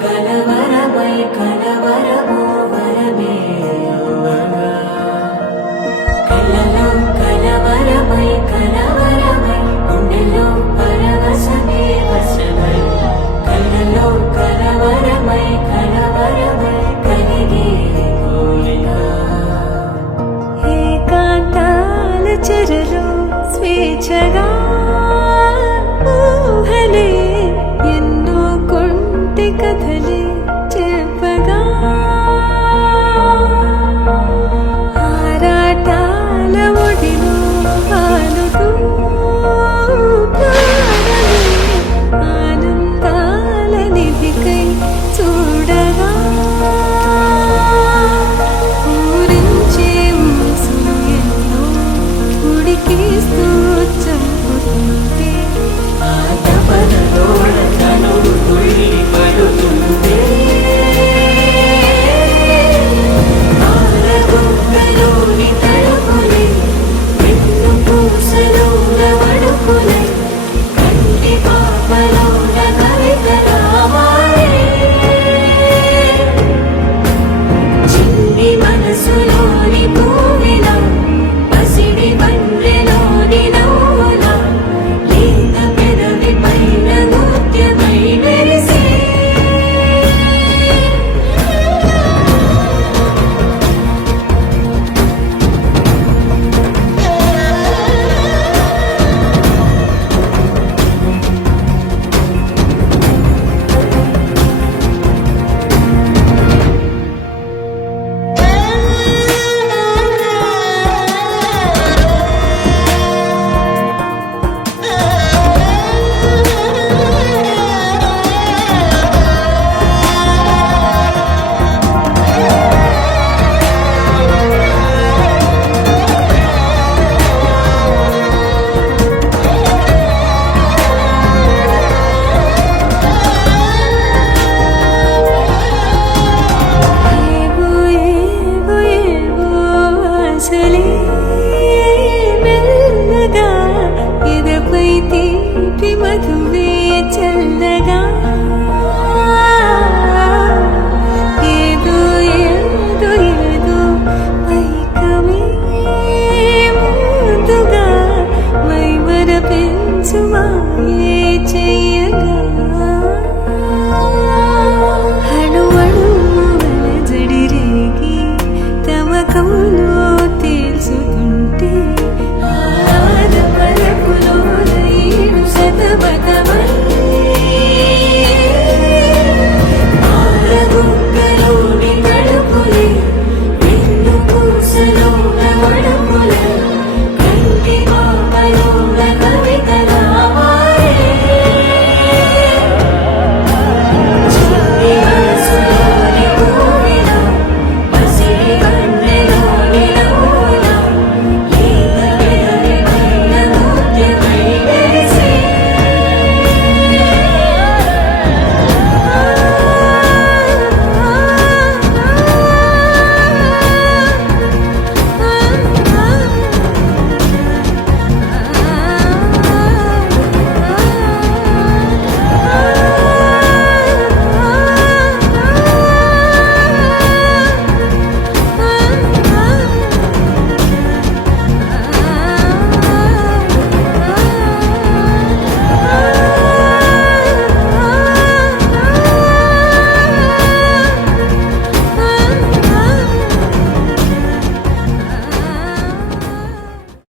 కలవరమై కలవరమో వరమే యువగా కలలో కలవరమై కలవరమై గుండెలో పరవశమే వశమై కలలో కలవరమై కలవరమై కలిగే కోరిక ఏకాంతాల చెరలో స్వేచ్ఛగా ఊహలే ఎన్నో కొంటె కథలే చెప్పగా ఆరాటాల ఒడిలో ఆలుతూ ప్రాణమే ఆనందాల నిధికై చూడగా ఊరించే ఊసు ఎన్నో ఉడికేస్తూ చంపుతుంటే ఆ తపనలోన తనువు తుళ్ళి పడుతుందే ఆరబుగ్గలోని తడుపులే వెన్ను పూసలోన వడుపులే కంటి పాపలోన కవిత రావాలే చిన్ని మనసులోని పూవిలా పసిడి బండ్రెలోని నవ్వులా లేత పెదవి పైన నృత్యమై మెరిసే ఏవో ఏవో ఏవో ఆశలే మెల్లగా ఎదపై తీపి మధువే